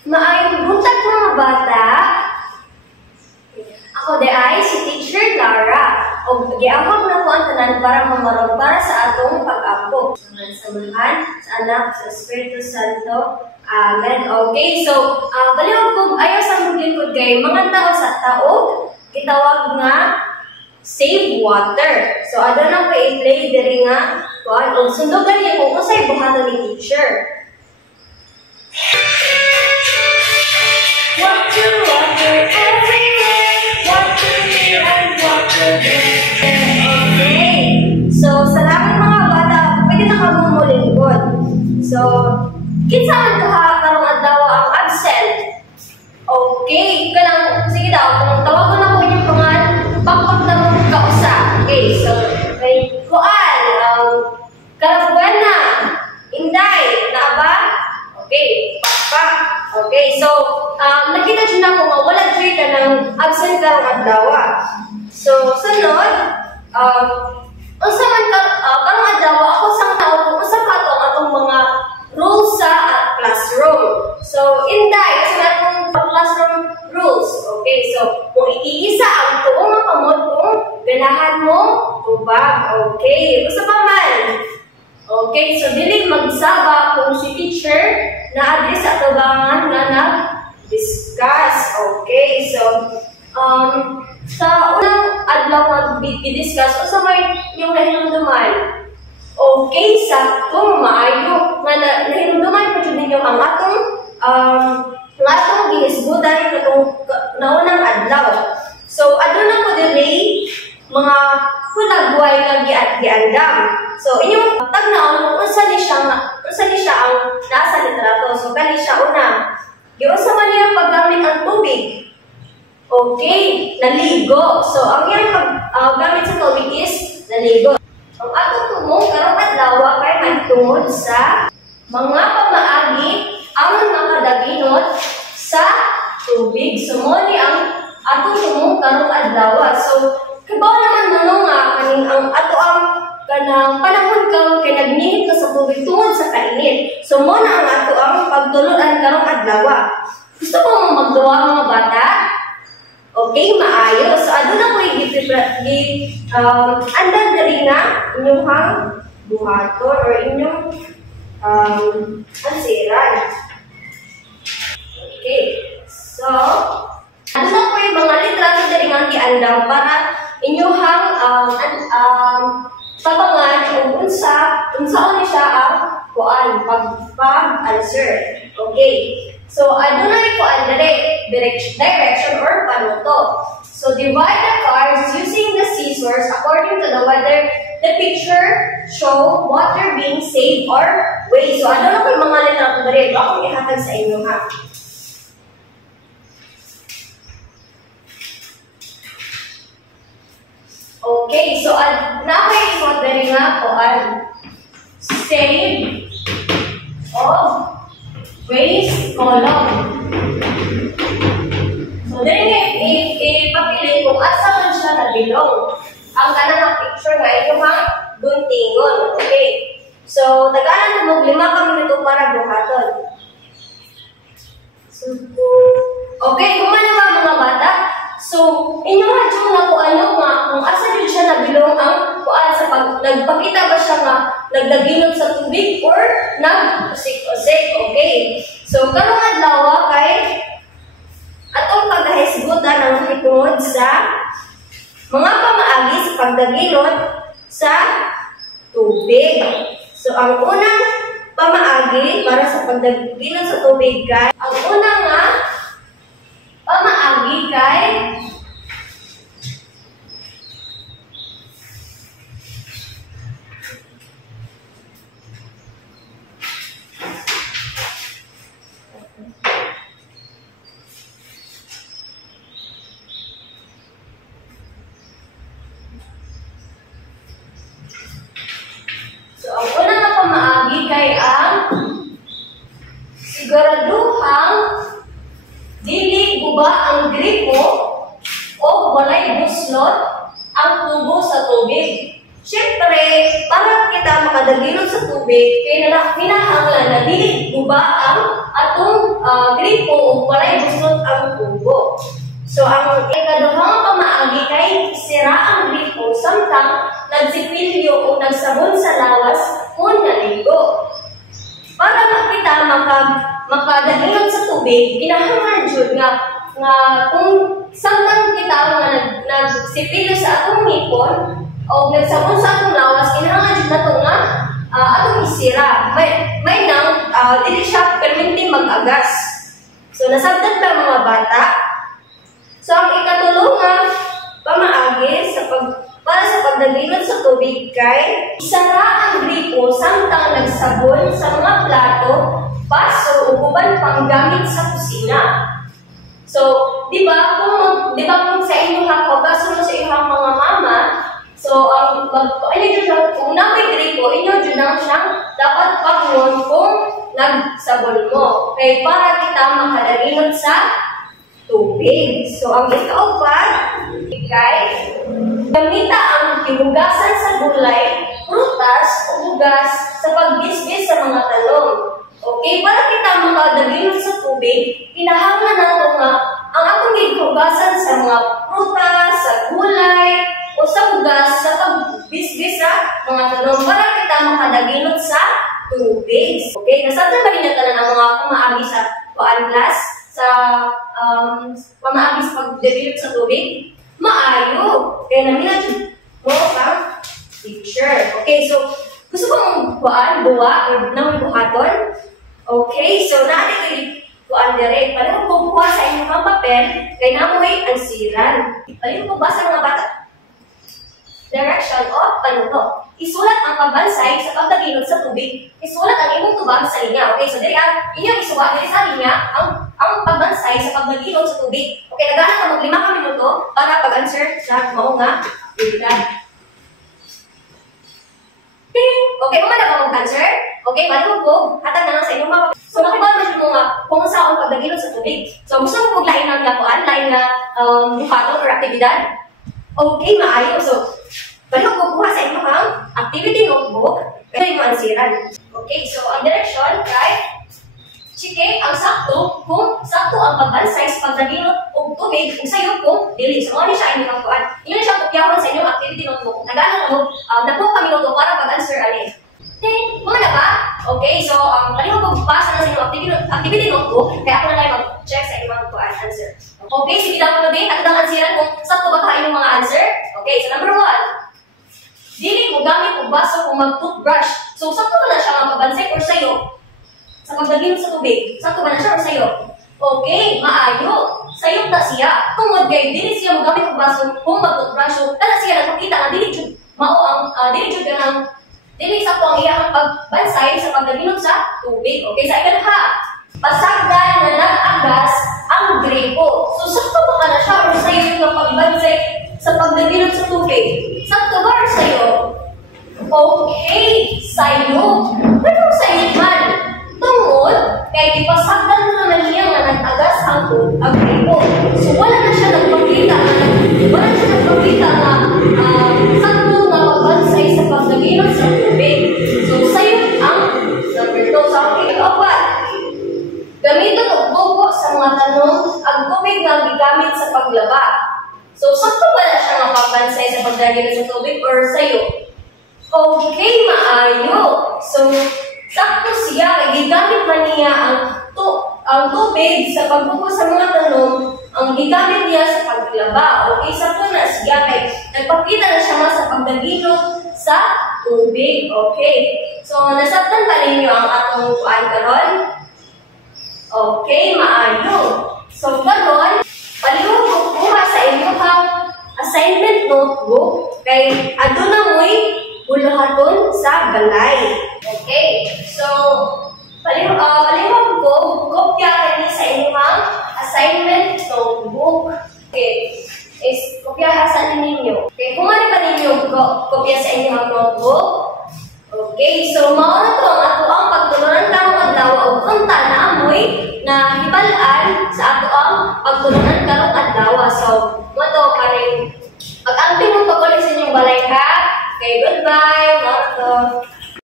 Maayong buntag mga bata. Ako ay si Teacher Lara. O giamag na ko ang tanan para mamaron para sa atong pag-apo. Samahan sa anak sa Espiritu Santo. Amen. Okay, so baliwag ko ayaw sa maglingkod kay mga tao sa taog kitawag nga save water. So ada na ko i-play diri nga kuan og sundugan niya kung usay buhaton ni teacher. Water, water everywhere. Water here and water there. Okay. So, salamat mga bata. Pwede na kamo mo lingkod. So, kinsa man karong adlaw ang absent? Okay. Sige daw. Kung tawag ko na ko inyong pangan, pakpak na mo kausa. Okay. So, may kuan. Karabuena. Inday. Na ba? Okay. Pakpak. Okay, so, nakita dyan ako nga, wala dyan ka ng absent karong adlaw. So, sunod, unsa man karong adlaw, ako sang tao kung usa ka atong mga rules sa classroom. So, Inday, sa atong classroom rules. Okay, so, kung iisa ang tuong makamot kung ganahan mo, tubag. Okay, usa pa man. Okay, so dili magsaba kung si teacher na address sa tubangan nga nag-discuss. Okay, so sa unang adlaw mag-discuss, sa may yung nahinumduman. Okay, sakto, maayo. Nga nahinumduman po dyan ninyo ang atong gihisgutan katong naunang adlaw. So, aduna ko dili mga hulagway nga giandam. So, inyong tagnaon kung unsa ni siya ang nasa litrato. So, kani siya una. Giusa man niya paggamit ang tubig. Okay, naligo. So, ang iyang gamit sa tubig is naligo. Ang atong tumong karong adlaw kay magtungod sa mga pamaagi ang nakadaginot sa tubig. So, mo ni ang atong tumong karong adlaw. So, kabaw naman mo nga kaning ang ato ang kanang panahon kang kay nagninit ka sa tubig tungod sa kainit. So mo na ang ato ang pagtulunan karong adlaw. Gusto mo magduwa mga bata? Okay, maayo. So aduna ko andan diri na inyong buhaton or inyong ansiran. Okay. So aduna ko mga litrato diri nga giandam para inyuhang tabangan kung unsa ni siya ang kuan pag-answer. Okay. So aduna ni kuan direction or panuto. So divide the cards using the scissors according to whether the picture show water being saved or waste. So aduna ko mga litrato diri ako ihatag sa inyo ha. Okay, so napay-isot na rin nga po save of waste column. So, din ipapilin kung asa man siya na bilong. Ang kanang picture nga ito guntingon. Okay. So, tagalan mo 5 minuto para buhaton. So, okay, kumana ba mga bata? So, inyong hadyo na kung ano nga, kung asa yun siya nabilong ang kuan sa nagpakita ba siya nga nagdaginot sa tubig or nag-usik-usik, okay? So, karong adlaw kay atong pagkahisgutan ang hitungod sa mga pamaagi sa pagdaginot sa tubig. So, ang unang pamaagi para sa pagdaginot sa tubig kay, ang unang nga pamaagi kay ang siguraduhang dili guba ang gripo o walay buslot ang tubo sa tubig. Siyempre, para kita makadaginot sa tubig, kinahanglan na dili guba ang atong gripo ug walay busot ang tubo. So ang ikaduhang pamaagi kay sira ang gripo samtang nagsipilyo o nagsabon sa lawas kung naligo. Para makita makadagingon sa tubig, kinahanglan jud nga kung samtang kita nga nagsipilyo sa atong ngipon o nagsabon sa atong lawas, kinahanglan jud nato nga atong isira. May nang dili siya perminting mag-agas. So nasabtan ba mga bata? So ang ikatulong nga pamaagi para sa pagdagingon sa tubig kay isara ang gripo samtang nagsabon sa mga plato, baso ug uban pang gamit sa kusina. So, di ba kung sa inyo baso mo sa inyong mga mama, so kung napay gripo, inyo jud nang siyang dapat pangon kung nagsabon mo. Kay para kita makadagingon sa tubig. So, ang ikaupat, kay gamita ang hinugasan sa gulay, prutas, o bugas sa pagbisbis sa mga talong. Okay, para kita makadagingon sa tubig, kinahanglan nato nga ang atong hinugasan sa mga prutas, sa gulay, o sa bugas sa pagbisbis sa mga talong para kita makadagingon sa tubig. Okay, nasabtan ba ninyo tanan ang mga pamaagi sa class? Sa pamaagi sa pagdevelop sa tubig, maayo. Kaya namin mo kang teacher. Okay, so gusto ko mong buwa ng buhaton. Okay, so natin kuan dire. Pareho ko buha sa inyong mga papel, kay namoy ang siran. Pareho ko basa mga bata. Direction o panuno. Isulat ang pagbansay sa pagdagingon sa tubig. Isulat ang imong tubag sa linya. Okay, so diri inyong isulat diri sa linya ang pagbansay sa pagdagingon sa tubig. Okay, nagana ka mag 5 ka minuto para pag-answer sa mao nga abilidad. Okay, kung ano ka mag-answer? Okay, malihog ko, hatag na lang sa inyong mga. So, makibala mo nga kung saan ang pagdagingon sa tubig. So, gusto mo kong lain ng lakuan, lain na buhaton or aktibidad? Okay, maayo. So, malihog ko kuha sa inyong activity notebook, pero yung ansiran. Okay, so, ang direction, right? Chike, ang sakto, kung sakto ang pagbansay sa pagdagingon o tubig, kung sa'yo kung dili. So, ano siya inyong kuan? Yun siya kopyawan sa inyong activity notebook. Nagana mo, nagpo kami minuto para pag-answer alin. Okay, kumana ba? Okay, so, kalihog ko pasa na sa inyong activity notebook, kaya ako na tayo mag-check sa inyong kuan answer. Okay, sige daw po din, at ang ansiran kung sakto ba ka inyong mga answer. Okay, so number 1. Dili mo gamit o baso kung mag-toothbrush. So, sakto ba na siya mapabansay or sa'yo? Sa pagdagingon sa tubig, sakto ba na siya or sa'yo? Okay, maayo. Sa'yo na siya. Tungod kay, dili siya mo gamit o baso kung mag-toothbrush. So, tala siya nakakita nga, dili jud mao ang, dili jud ganang, dili sakto ang iyang pagbansay sa pagdagingon sa tubig. Okay, sa ikalaha, pasagdan na nag-agas ang gripo. So, sakto ba ka na siya or sa'yo yung pagbansay sa pagdagingon sa tubig? Sakto ba or sa'yo? Okay, sa'yo. Pero sa'yo man, tungod, kaya ipasagdan na naman niya nga nag-agas ang gripo. So, wala na siya nagpakita na sakto nga pagbansay sa pagdagingon sa tubig. So, sa'yo ang number 2. Sa aking ikapat, gamiton og buko sa mga tanong ang tubig nga gigamit sa paglaba. So, sakto ba na siya nga pagbansay sa pagdagingon sa tubig or sa'yo? Okay, maayo. So, sakto siya, gigamit man niya ang tubig sa pagbuko sa mga tanong, ang gigamit niya sa paglaba. Okay, sakto na siya, kay nagpakita na siya nga sa pagdagingon sa tubig. Okay, so nasabtan ba ninyo ang atong kuan karon? Okay, maayo. So, karon, palihog ko kuha sa inyong assignment notebook, kay aduna mo'y bulahaton sa balay. Okay, so palihog ko kopya sa inyong assignment notebook. Okay, is kopyahan sa ninyo. Okay, kung ano pa ninyo kopya sa inyong notebook. Okay, so mauna to ang ato ang pagtulunan karong adlaw o unta na amoy na hibalaan sa ato ang pagtulunan karong adlaw. So, mo to kaning pag-amping mo pag sa inyong balay ha. Okay, goodbye, mga to.